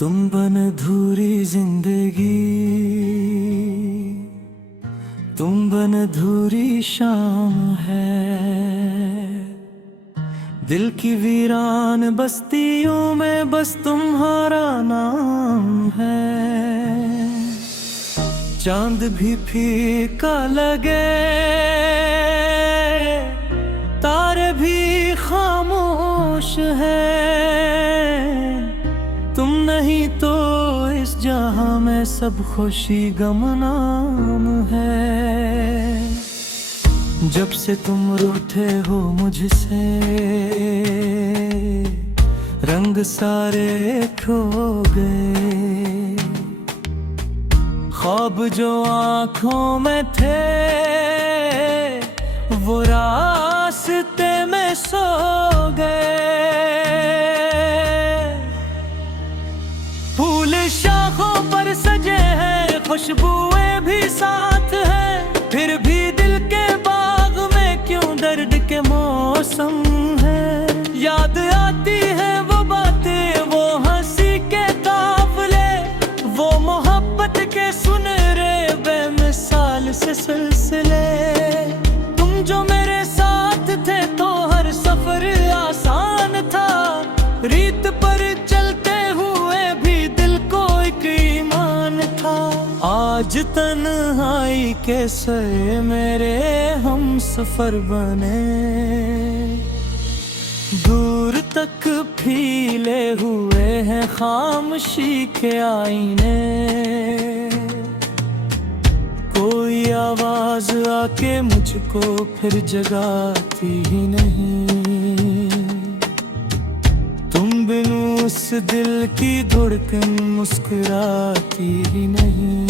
तुम बन अधूरी जिंदगी, तुम बन अधूरी शाम है। दिल की वीरान बस्तियों में बस तुम्हारा नाम है। चांद भी फीका लगे, तारे भी खामोश है। तुम नहीं तो इस जहां में सब खुशी गम नाम है। जब से तुम रूठे हो मुझसे, रंग सारे खो गए। ख्वाब जो आँखों में थे, वो रास्ते में सो गए। फूल शाखों पर सजे हैं, खुशबुएं भी साथ हैं, फिर भी दिल के बाग में क्यों दर्द के मौसम है। याद आती है वो बातें, वो हंसी के काफले, वो मोहब्बत के सुनहरे बेमिसाल से सिलसिले। तुम जो मेरे साथ थे तो हर सफर आसान था। रीत पर चलते हुए भी दिल को एक ईमान था। आज तन्हाई के सए मेरे हम सफर बने, दूर तक फीले हुए हैं खामोशी के आईने। कोई आवाज आके मुझको फिर जगाती ही नहीं। तुम बिन उस दिल की धड़कन मुस्कुराती ही नहीं।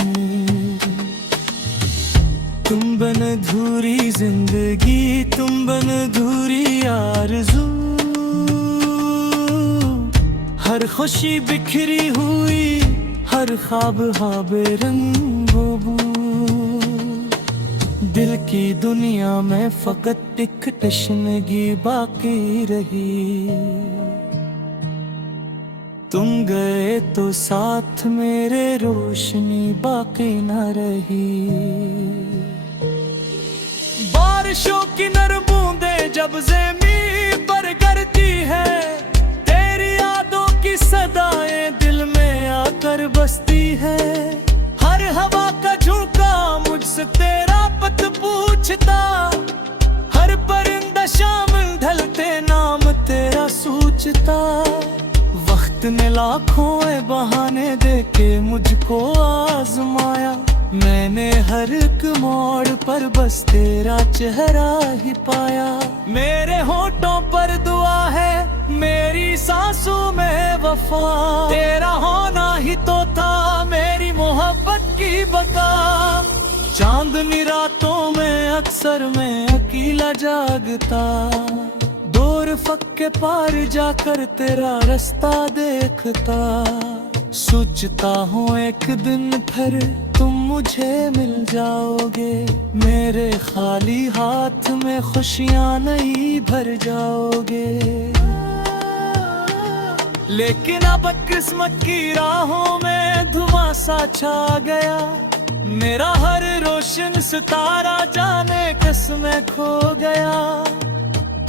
तुम बन अधूरी जिंदगी, तुम बन अधूरी आरज़ू। हर खुशी बिखरी हुई, हर ख्वाब बेरंगो बू। दिल की दुनिया में फकत एक तशनगी बाकी रही। तुम गए तो साथ मेरे रोशनी बाकी न रही। बारिशों की नर बूंदें जब ज़मीन पर गिरती है, तेरी यादों की सदाएं दिल में आकर बसती है। हर हवा का झोंका मुझसे तेरा पत पूछता, हर परिंदा शामिल ढलते नाम तेरा सोचता। वक्त ने लाखों बहाने देके मुझको आजमाया, मैंने हर एक मोड़ पर बस तेरा चेहरा ही पाया। मेरे होठों पर दुआ है, मेरी सांसों में वफा, तेरा होना ही तो था मेरी मोहब्बत की बका। चांदनी रातों में अक्सर मैं अकेला जागता, दूर फक के पार जाकर तेरा रास्ता देखता। सोचता हूँ एक दिन फिर तुम मुझे मिल जाओगे, मेरे खाली हाथ में खुशियाँ नहीं भर जाओगे। लेकिन अब किस्मत की राहों में धुआं सा छा गया, मेरा हर रोशन सितारा जाने किस में खो गया।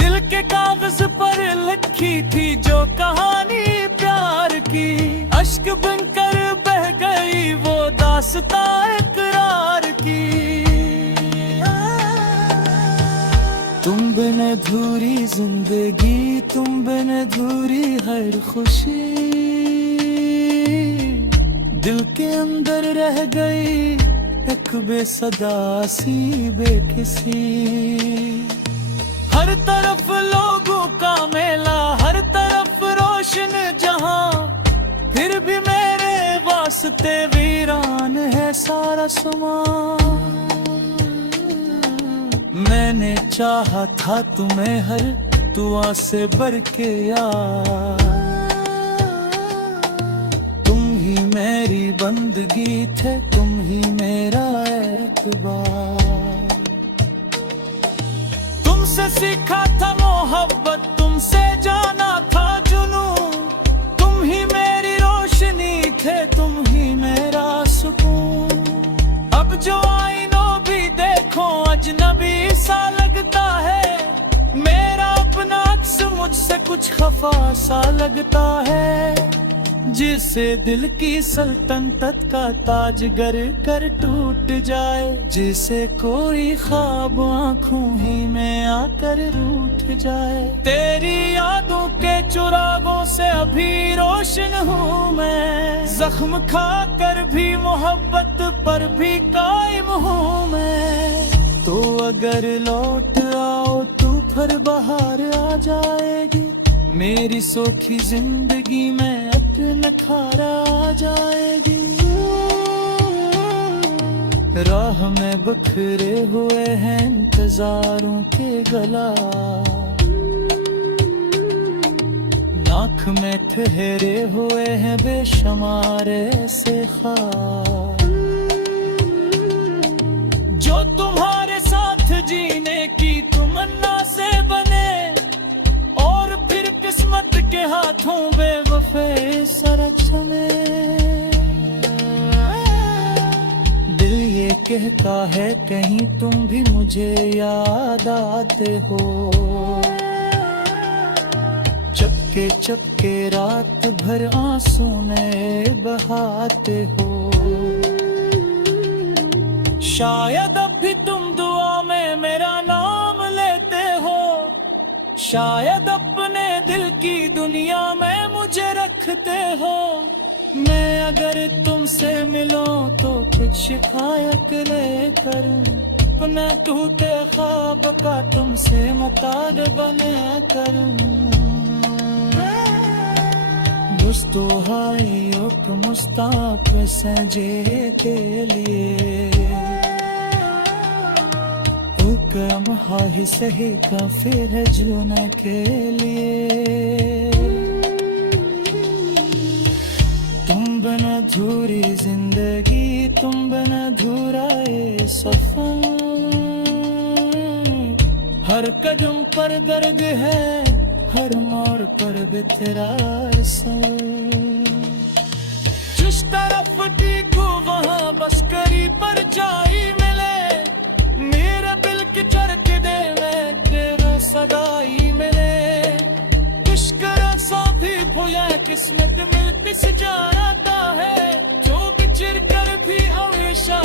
दिल के कागज पर लिखी थी जो कहानी प्यार की, अश्क बनकर बह गई वो दास्तां इकरार की। तुम बिन अधूरी जिंदगी, तुम बिन अधूरी हर खुशी, दिल के अंदर रह गई एक बेसदा सी बेकिसी। हर तरफ लोगों का मेला, हर तरफ रोशन जहां, फिर भी मेरे वास्ते वीरान है सारा समान। मैंने चाहा था तुम्हें हर दुआ से भर के यार, तुम ही मेरी बंदगी थे, तुम ही मेरा एतबार। तुमसे सीखा था मोहब्बत, तुमसे जाना था जुनून, तुम ही मेरी रोशनी जो आईनों भी देखो अजनबी सा लगता है, मेरा अपना अक्स मुझसे कुछ खफा सा लगता है। जिसे दिल की सल्तनत का ताज गर कर टूट जाए, जिसे कोई ख्वाब आँखों ही में आकर रूठ जाए। तेरी यादों के चुरागों से अभी रोशन हूँ मैं, जख्म खा कर भी मोहब्बत पर भी कायम हूँ मैं। तो अगर लौट आओ तो फिर बाहर आ जाएगी, मेरी सोखी जिंदगी में एक नखारा आ जाएगी। राह में बिखरे हुए हैं इंतजारों के गला, नाक में ठहरे हुए हैं बेशुमार ऐसे ख्वाब, जो तुम्हारे साथ जीने की तमन्ना से बने और फिर किस्मत के हाथों बेवफे सरच में। दिल ये कहता है कहीं तुम भी मुझे याद आते हो, चपके चपके रात भर आंसू में बहाते हो। शायद अब भी तुम दुआ में मेरा नाम लेते हो, शायद अपने दिल की दुनिया में मुझे रखते हो। मैं अगर तुमसे मिलूं तो कुछ शिकायत ले करूं, अपने टूटे ख्वाब का तुमसे मताद बने करूं। मुस्तहाइयों के मुस्ताक सजे के लिए हुक्म हाही सही का फिर जुने के लिए। तुम बिन अधूरी जिंदगी, तुम बिन अधूरा ये सफर, हर कदम पर दर्द है, हर मोड़ पर बेतरार सर। जिस तरफ टीकू वहाँ बस करी पर जाई मिले, मेरे दिल की चरक दे में तेरा सदाई मिले। इश्क ऐसा भी भूया किस्मत मिलती से जाता है, जो कि चिर कर भी हमेशा।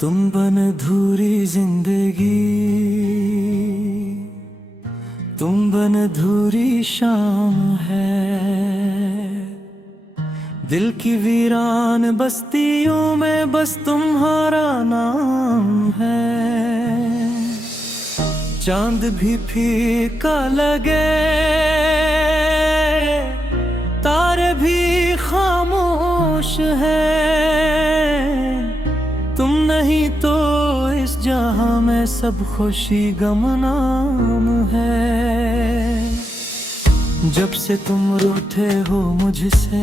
तुम बन अधूरी जिंदगी, तुम बन अधूरी शाम है, दिल की वीरान बस्तियों में बस तुम्हारा नाम है। चांद भी फीका लगे, तारे भी खामोश है, तुम नहीं तो इस जहां में सब खुशी गमनाम है। जब से तुम रूठे हो मुझसे,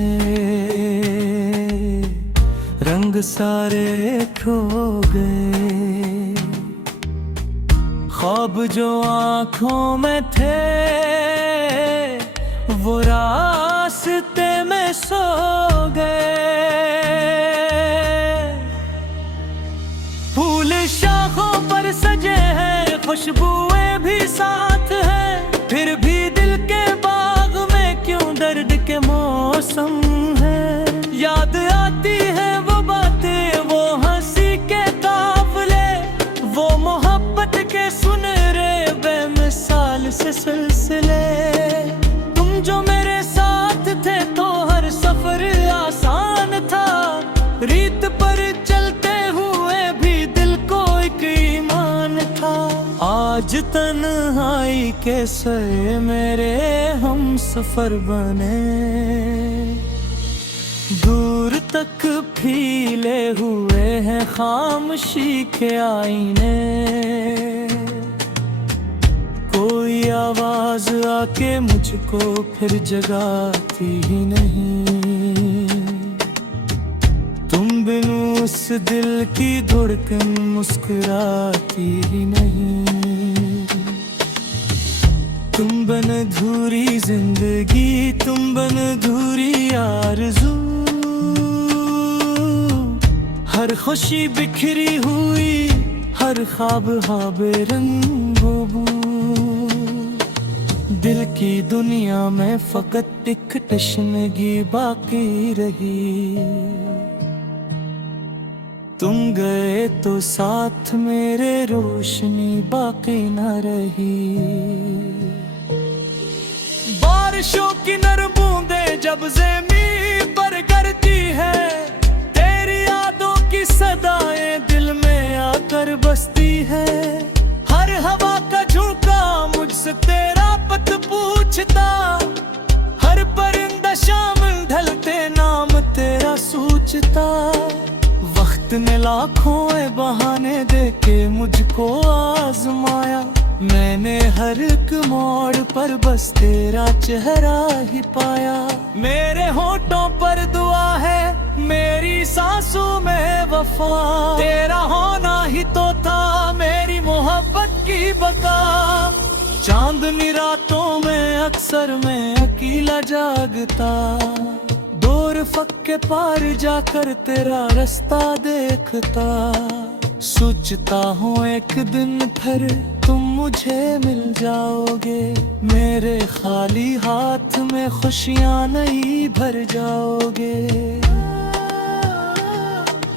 रंग सारे खो गए, ख्वाब जो आँखों में थे वो रास्ते में सो गए। फूल शाखों पर सजे हैं, खुशबुएं भी साथ हैं, फिर भी दिल के बाग में क्यों दर्द के मौसम है। याद आती है वो बातें, वो हंसी के काफले, वो मोहब्बत के सुनहरे बेमिसाल से सिलसिले। तुम जो मेरे साथ थे तो हर सफर आसान था, रीत पर चलते हुए भी दिल को एक ईमान था। आज तन्हाई के सए मेरे हम सफर बने, दूर तक फीले हुए हैं खामोशी के आईने। कोई आवाज आके मुझको फिर जगाती ही नहीं, तुम बिनु उस दिल की धड़कन मुस्कुराती ही नहीं। जिंदगी तुम बन अधूरी आरज़ू, हर खुशी बिखरी हुई, हर ख्वाब हाबे रंगो बू। दिल की दुनिया में फकत एक तशनगी बाकी रही। तुम गए तो साथ मेरे रोशनी बाकी न रही। बारिशों की नर बूंदें जब ज़मीन पर गिरती है, तेरी यादों की सदाएं दिल में आकर बसती है। हर हवा का झोंका मुझसे तेरा पत पूछता, हर परिंदा शामिल ढलते नाम तेरा सोचता। वक्त ने लाखों बहाने देके मुझको आजमाया, मैंने हर एक मोड़ पर बस तेरा चेहरा ही पाया। मेरे होठों पर दुआ है, मेरी सांसों में वफा, तेरा होना ही तो था मेरी मोहब्बत की बका। चांदनी रातों में अक्सर मैं अकेला जागता, दूर फक्के पार जाकर तेरा रास्ता देखता। सोचता हूँ एक दिन फिर तुम मुझे मिल जाओगे, मेरे खाली हाथ में खुशियाँ नहीं भर जाओगे।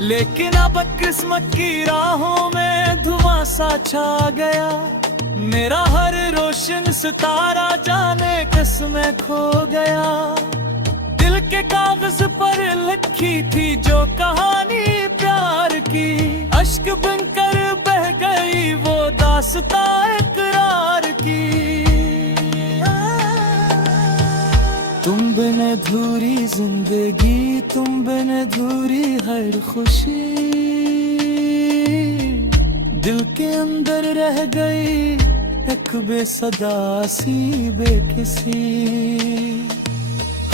लेकिन अब किस्मत की राहों में धुआं सा छा गया, मेरा हर रोशन सितारा जाने किस में खो गया। दिल के कागज पर लिखी थी जो कहानी प्यार की, अश्क बनकर बह गई वो दास्तां इकरार की। तुम बिन अधूरी जिंदगी, तुम बिन अधूरी हर खुशी, दिल के अंदर रह गई एक बेसदा सी बेकिसी।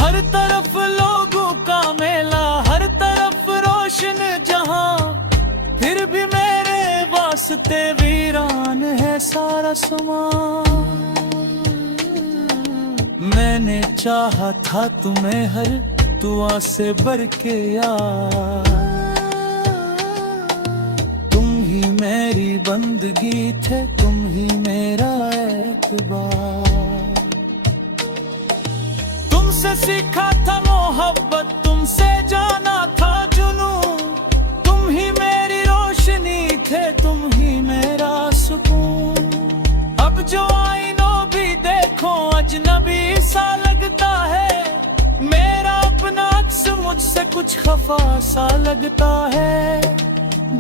हर तरफ लोगों का मेला, हर तरफ रोशन जहां, फिर भी मेरे वास्ते वीरान है सारा समा। मैंने चाहा था तुम्हें हर दुआ से बढ़ के यार, तुम ही मेरी बंदगी थे, तुम ही मेरा एतबार। तुमसे सीखा था मोहब्बत, तुमसे जाना था जुनू, तुम ही मेरी रोशनी थे, तुम ही मेरा सुकून। अब जो आईनों भी देखो अजनबी सा लगता है, मेरा अपना अक्स मुझसे कुछ खफा सा लगता है।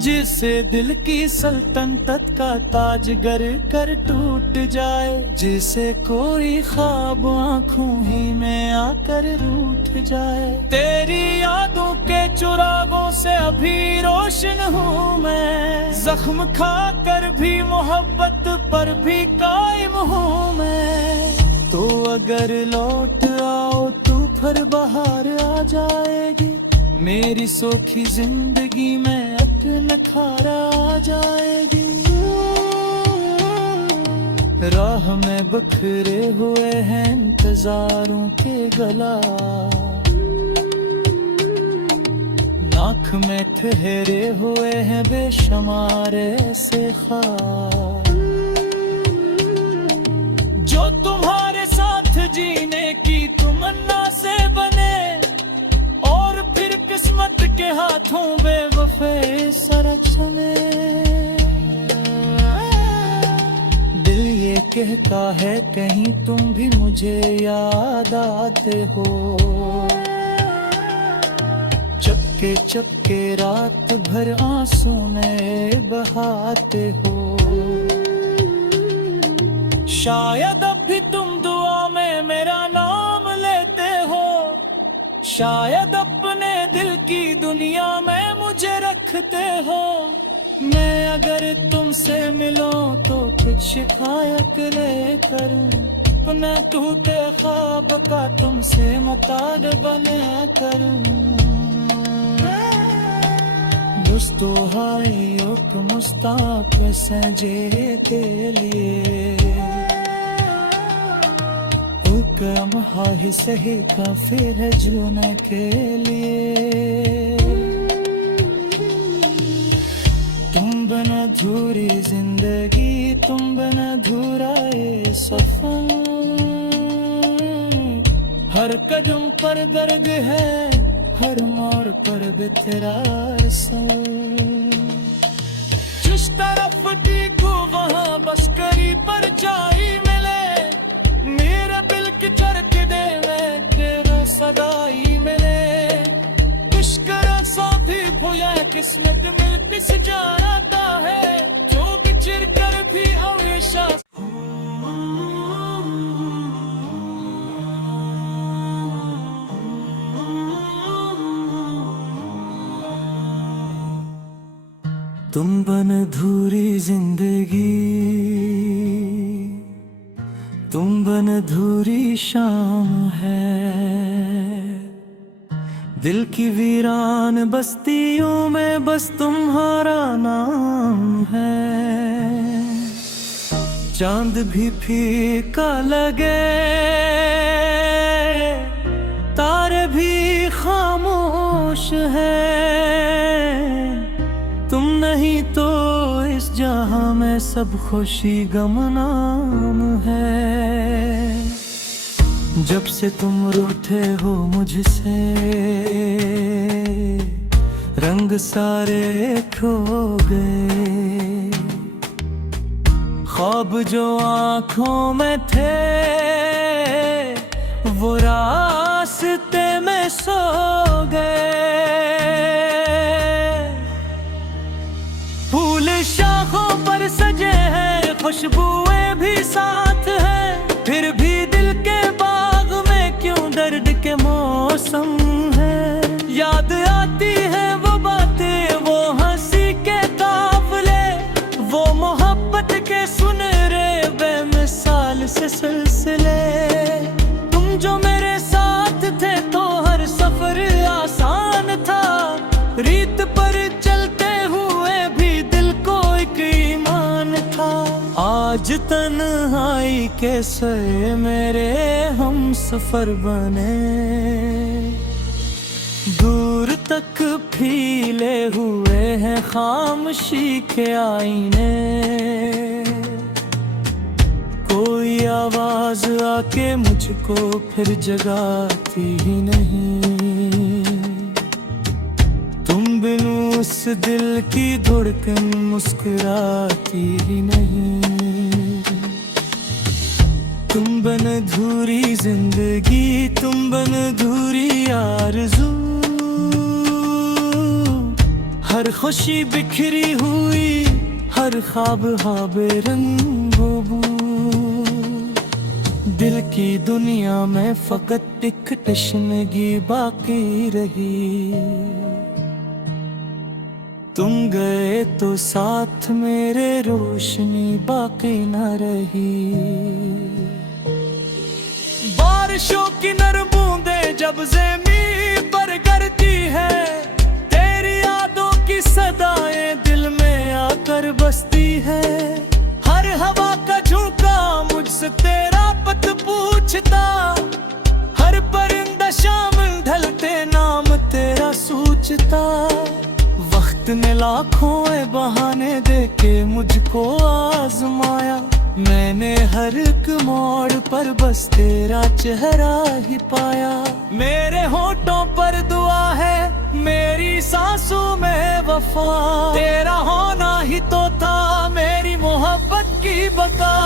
जिसे दिल की सल्तनत का ताज गर कर टूट जाए, जिसे कोई ख्वाब आँखों ही में आकर रूठ जाए। तेरी यादों के चुरागों से अभी रोशन हूँ मैं, जख्म खा कर भी मोहब्बत पर भी कायम हूँ मैं। तो अगर लौट आओ तो फिर बाहर आ जाएगी, मेरी सोखी जिंदगी में अपना खारा आ जाएगी। राह में बखरे हुए हैं इंतजारों के गला, नाक में ठहरे हुए हैं बेशुमार ऐसे ख्वाब, जो तुम्हारे साथ जीने की तमन्ना से बने, और फिर किस्मत के हाथों बेवफे सरक में। दिल ये कहता है कहीं तुम भी मुझे याद आते हो, चपके चपके रात भर आंसू ने बहाते हो। शायद अब भी तुम दुआ में मेरा नाम लेते हो, शायद अपने दिल की दुनिया में मुझे रखते हो। मैं अगर तुमसे मिलूं तो कुछ शिकायत ले करूं, अपने टूटे ख्वाब का तुमसे मताद बने करूं। दोस्तों हाइयों के मुस्ताक सजे के लिए हुक्म शाम हाँ ही सही काफी है जीने के लिए। तुम बिन अधूरी जिंदगी, तुम बिन अधूरा ये सफर। हर कदम पर दर्द है, हर मोड़ पर भी तेरा असर। जिस तरफ देखो वहाँ बस करी पर जाई मिले, मेरे दिल की धड़कने में तेरा सदाई मिले। इश्क ऐसा भी भूला किस्मत मिलती से जाता है, जो कि चिर कर भी हमेशा। तुम बन अधूरी जिंदगी, तुम बन अधूरी शाम है। दिल की वीरान बस्तियों में बस तुम्हारा नाम है। चांद भी फीका लगे, तारे भी खामोश है। तुम नहीं तो इस जहां में सब खुशी गम नाम है। जब से तुम रूठे हो मुझसे, रंग सारे खो गए। ख्वाब जो आँखों में थे, वो रास्ते में सो गए। फूल शाखों पर सजे हैं, खुशबुएं भी साथ हैं। फिर भी दिल के बाग में क्यों दर्द के मौसम है। याद आती है वो बातें, वो हंसी के काफिले, वो मोहब्बत के सुनहरे बेमिसाल से सिलसिले। तुम जो मेरे साथ थे तो हर सफर आसान था। रीत पर चलते हुए भी दिल को एक ईमान था। आज तन्हाई के सए मेरे हम सफर बने, दूर तक फीले हुए हैं खामोशी के आईने। कोई आवाज आके मुझको फिर जगाती ही नहीं। तुम बिन उस दिल की धड़कन मुस्कुराती ही नहीं। तुम बिन अधूरी जिंदगी, तुम बिन अधूरी आरज़ू। हर खुशी बिखरी हुई, हर ख्वाब हाँ बेरंगो बू। दिल की दुनिया में फकत एक तशनगी बाकी रही। तुम गए तो साथ मेरे रोशनी बाकी न रही। बारिशों की नरम बूंदें जब ज़मीन पर गिरती है, तेरी यादों की सदाएं दिल में आकर बसती है। हर हवा का झोंका मुझसे तेरा पत पूछता, हर परिंदा शामिल ढलते नाम तेरा सूझता। वक्त ने लाखों बहाने देके मुझको आजमाया, मैंने हर एक मोड़ पर बस तेरा चेहरा ही पाया। मेरे होठों पर दुआ है, मेरी सांसों में वफा, तेरा होना ही तो था मेरी मोहब्बत की बका।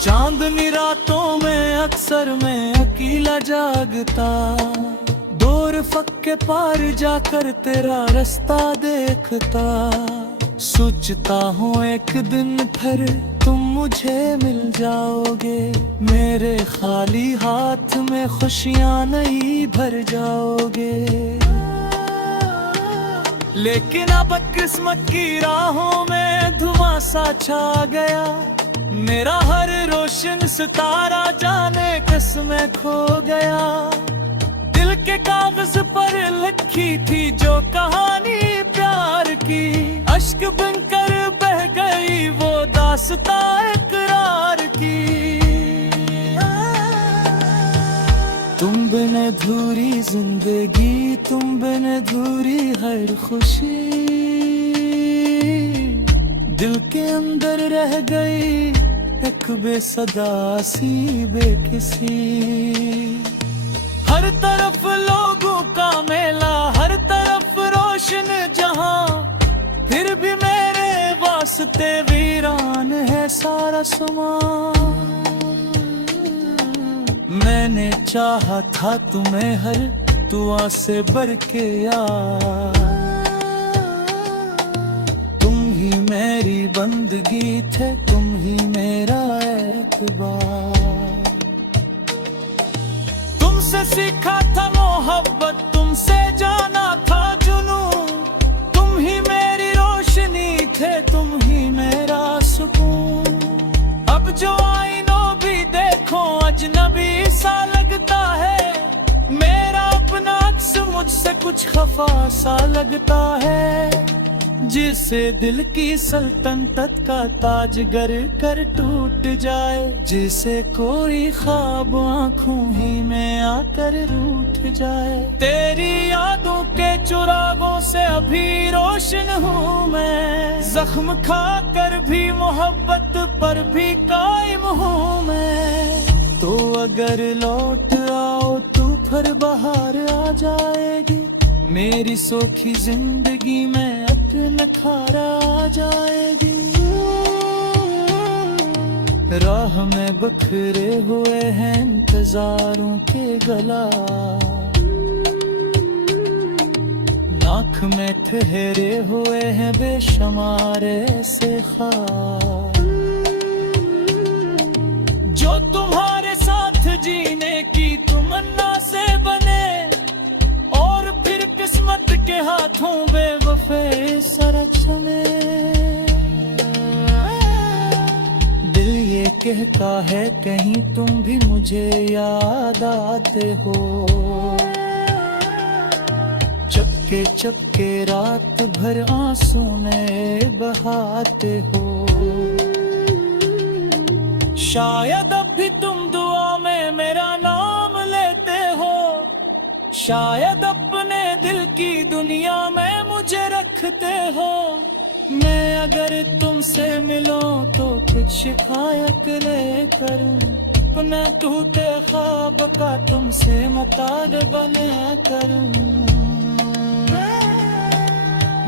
चांदनी रातों में अक्सर मैं अकेला जागता, दूर फक के पार जाकर तेरा रास्ता देखता। सोचता हूँ एक दिन फिर तुम मुझे मिल जाओगे, मेरे खाली हाथ में खुशियाँ नहीं भर जाओगे। लेकिन अब किस्मत की राहों में धुआं सा छा गया, मेरा हर रोशन सितारा जाने किस में खो गया। दिल के कागज पर लिखी थी जो कहानी प्यार की, अश्क बनकर बह गई वो दास्तां इकरार की। खुशी दिल के अंदर रह गई, एक बेसदा सी बेकिसी। हर तरफ लोगों का मेला, हर तरफ रोशन जहां, फिर भी मेरे वास्ते वीरान है सारा समान। मैंने चाहा था तुम्हें हर दुआ से बढ़ के यार, तुम ही मेरी बंदगी थे, तुम ही मेरा एतबार। तुमसे सीखा था मोहब्बत, तुमसे जाना था जुनून, तुम ही मेरी रोशनी थे, तुम ही मेरा सुकून। अब जो आईनों भी देखो अजनबी सा लगता है, मेरा अपना अक्स मुझसे कुछ खफा सा लगता है। जिसे दिल की सल्तनत का ताज गर कर टूट जाए, जिसे कोई ख्वाब आंखों ही में आकर रूठ जाए। तेरी यादों के चुरागों से अभी रोशन हूँ मैं, जख्म खा कर भी मोहब्बत पर भी कायम हूँ मैं। तो अगर लौट आओ तो फिर बाहर आ जाएगी, मेरी सोखी जिंदगी में अपना खारा आ जाएगी। राह में बखरे हुए हैं इंतजारों के गला, नाक में ठहरे हुए हैं बेशुमार से ख्वाब। जो तुम्हारे साथ जीने की तमन्ना से बने, और फिर किस्मत के हाथों बेवफे सरच में। दिल ये कहता है कहीं तुम भी मुझे याद आते हो, चपके चपके रात भर आंसू में बहाते हो। शायद अब भी तुम दुआ में मेरा नाम लेते हो, शायद अपने दिल की दुनिया में मुझे रखते हो। मैं अगर तुमसे मिलूं तो कुछ शिकायत ले करूं, अपने टूटे ख्वाब का तुमसे मुताद बने करूं।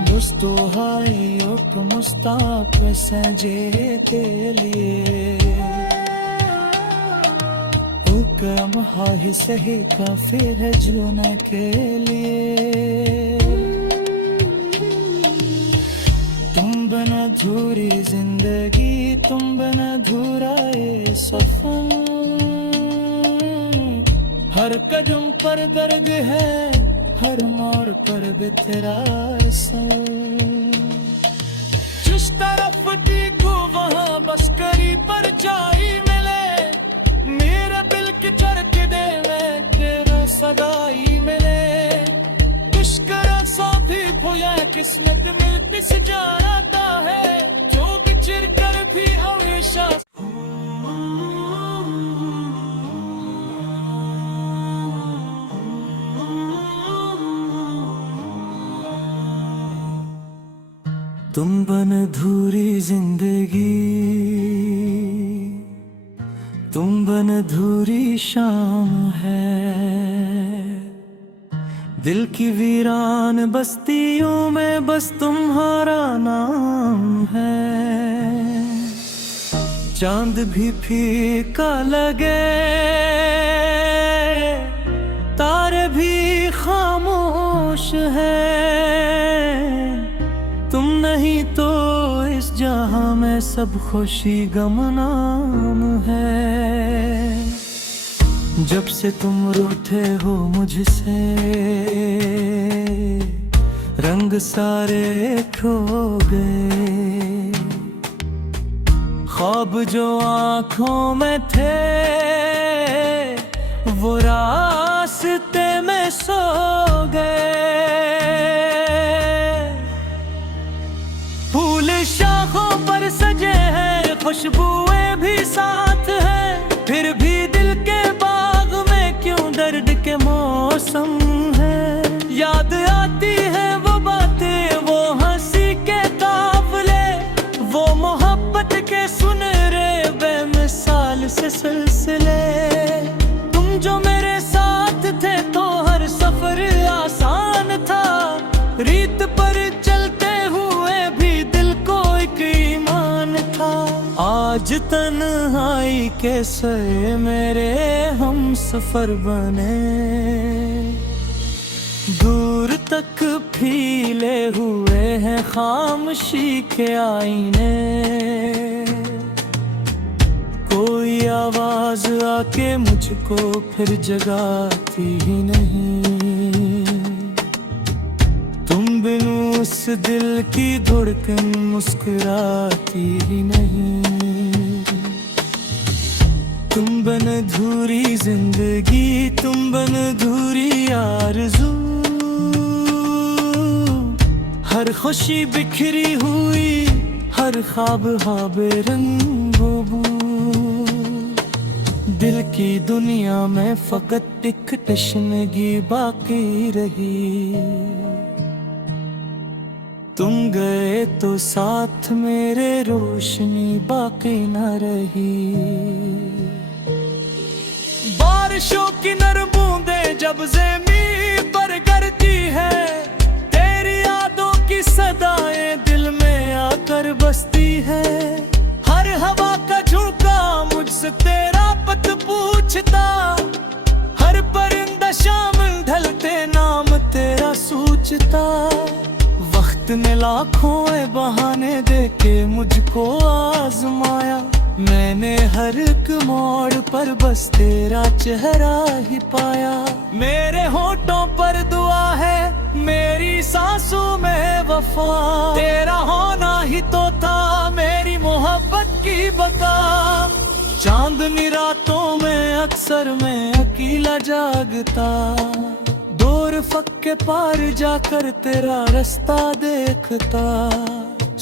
दोस्तों हाइयों को मुस्ताक सजे के लिए, हुक्म हाही सही काफी है जीने के लिए। तुम बिन अधूरी जिंदगी, तुम बिन अधूरा ये सफर, हर कदम पर दर्द है, हर मोड़ पर भी तेरा असर। जिस तरफ देखो वहाँ बस करी पर जाई मिले, मेरे दिल के चरके दे में तेरा सगाई मिले। इश्क रसा भी भूया किस्मत मिलती से जाता है, जो बिछड़ कर भी हमेशा। तुम बन अधूरी जिंदगी, तुम बन अधूरी शाम है, दिल की वीरान बस्तियों में बस तुम्हारा नाम है। चांद भी फीका लगे, तारे भी खामोश है, तुम नहीं तो इस जहां में सब खुशी गमनाम है। जब से तुम रूठे हो मुझसे, रंग सारे खो गए, ख्वाब जो आँखों में थे वो रास्ते में सो गए। फूल शाखों पर सजे हैं, खुशबुएं भी साथ हैं, फिर भी दिल के बाग में क्यों दर्द के मौसम है। याद आती है वो बातें साल से सिलसिले, तुम जो मेरे साथ थे तो हर सफर आसान था। रीत पर चलते हुए भी दिल को एक ईमान था। आज तन्हाई के सए मेरे हम सफर बने, दूर तक फीले हुए हैं खामोशी के आईने। कोई आवाज आके मुझको फिर जगाती ही नहीं। तुम बिन उस दिल की धड़कन मुस्कुराती ही नहीं। तुम बिन अधूरी जिंदगी, तुम बिन अधूरी आरज़ू। हर खुशी बिखरी हुई, हर ख्वाब बेरंगो बू। दिल की दुनिया में फकत एक तशनगी बाकी रही। तुम गए तो साथ मेरे रोशनी बाकी न रही। बारिशों की नर बूंदें जब ज़मीन पर गिरती है, तेरी यादों की सदाएं दिल में आकर बसती है। हर हवा का झोंका मुझसे तेरा पत पूछता, हर परिंदा शाम ढलते नाम तेरा सोचता। वक्त ने लाखों बहाने देके मुझको आजमाया, मैंने हर एक मोड़ पर बस तेरा चेहरा ही पाया। मेरे होठों पर दुआ है, मेरी सांसों में वफा। तेरा होना ही तो था मेरी मोहब्बत की बका। चांदनी रातों में अक्सर मैं अकेला जागता, दूर फक के पार जाकर तेरा रास्ता देखता।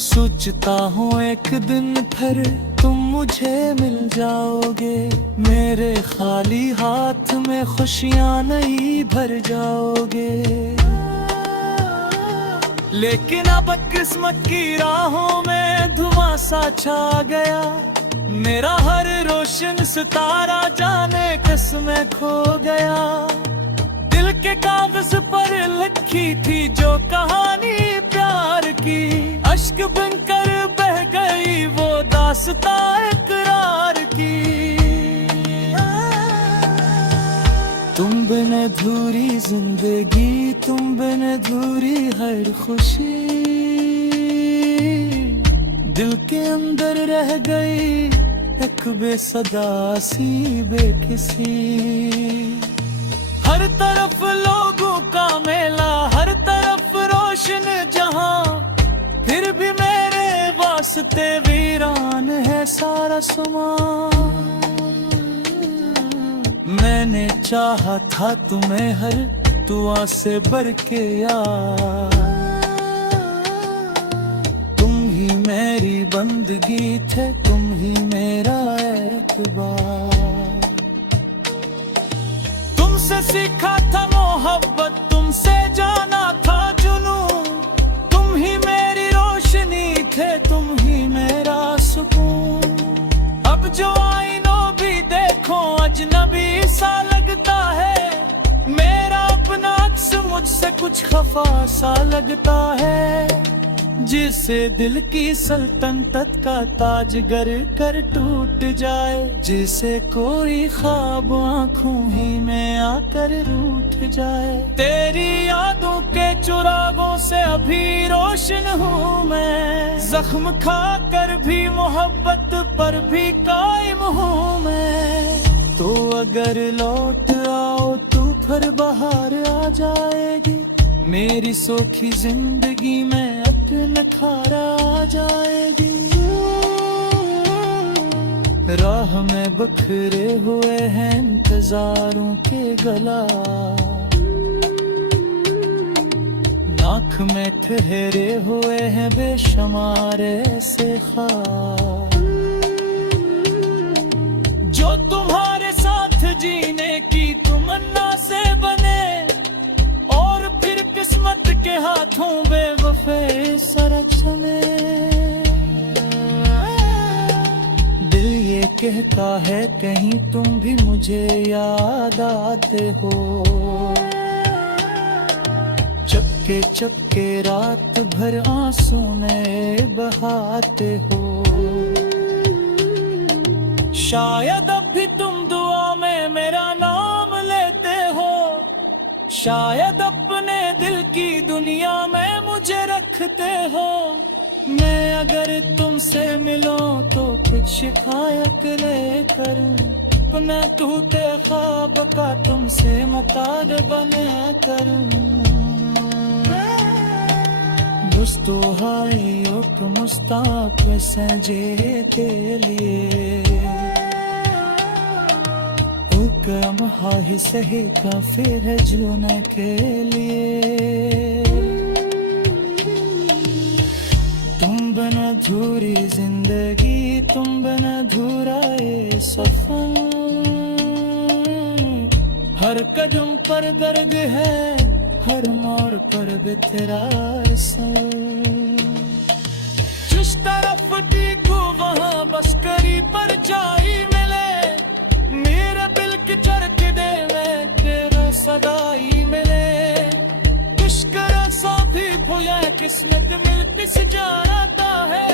सोचता हूँ एक दिन फिर तुम मुझे मिल जाओगे, मेरे खाली हाथ में खुशियाँ नहीं भर जाओगे। लेकिन अब किस्मत की राहों में धुआं सा छा गया। मेरा हर रोशन सितारा जाने किस में खो गया। दिल के कागज पर लिखी थी जो कहानी प्यार की, अश्क बनकर बह गई वो दास्तां इकरार की। तुम बिन अधूरी जिंदगी, तुम बिन अधूरी हर खुशी। दिल के अंदर रह गई एक बेसदा सी बेकिसी। हर तरफ लोगों का मेला, हर तरफ रोशन जहां, फिर भी मेरे वास्ते वीरान है सारा समा। मैंने चाहा था तुम्हें हर दुआ से भर के यार। तुम ही मेरी बंदगी थे, तुम ही मेरा एतबार। तुमसे सीखा था मोहब्बत, तुमसे जाना था जुनून। तुम ही मेरी रोशनी थे, तुम ही मेरा सुकून। अब जो आईनों भी देखो अजनबी सा लगता है, मेरा अपना अक्स मुझसे कुछ खफा सा लगता है। जिसे दिल की सल्तनत का ताजगर कर टूट जाए, जिसे कोई ख्वाब आँखों ही में आकर रूठ जाए। तेरी यादों के चुरागों से अभी रोशन हूँ मैं, जख्म खा कर भी मोहब्बत पर भी कायम हूँ मैं। तो अगर लौट आओ तो फिर बाहर आ जाएगी, मेरी सोखी जिंदगी में नखारा आ जाएगी। राह में बखरे हुए हैं इंतजारों के गला, नाक में ठहरे हुए हैं बेशुमार ऐसे ख्वाब, जो तुम्हारे साथ जीने की तमन्ना से बने और फिर किस्मत के हाथों बेवफे सरक में। दिल ये कहता है कहीं तुम भी मुझे याद आते हो। चपके चपके रात भर आंसू में बहाते हो। शायद अब भी तुम दुआ में मेरा नाम लेते हो। शायद अपने दिल की दुनिया में मुझे रखते हो। मैं अगर तुमसे मिलूं तो कुछ शिकायत लेकर अपना टूटे ख्वाब का तुमसे मकाद बना करूं। दोस्तों हाय एक मुस्ताक सजे के लिए हुक्म हाय सही का फिर जुने के लिए। तुम बिन अधूरी जिंदगी, तुम बिन अधूरा ये सफर। हर कदम पर दर्द है, हर मोड़ पर भी तेरा सर। जिस तरफ देखो वहाँ बस करी पर जाई मिले। मेरे दिल की चरखिदे में तेरा सदाई मिले। इश्क साथी भुलाए किस्मत मिल किस जाता है।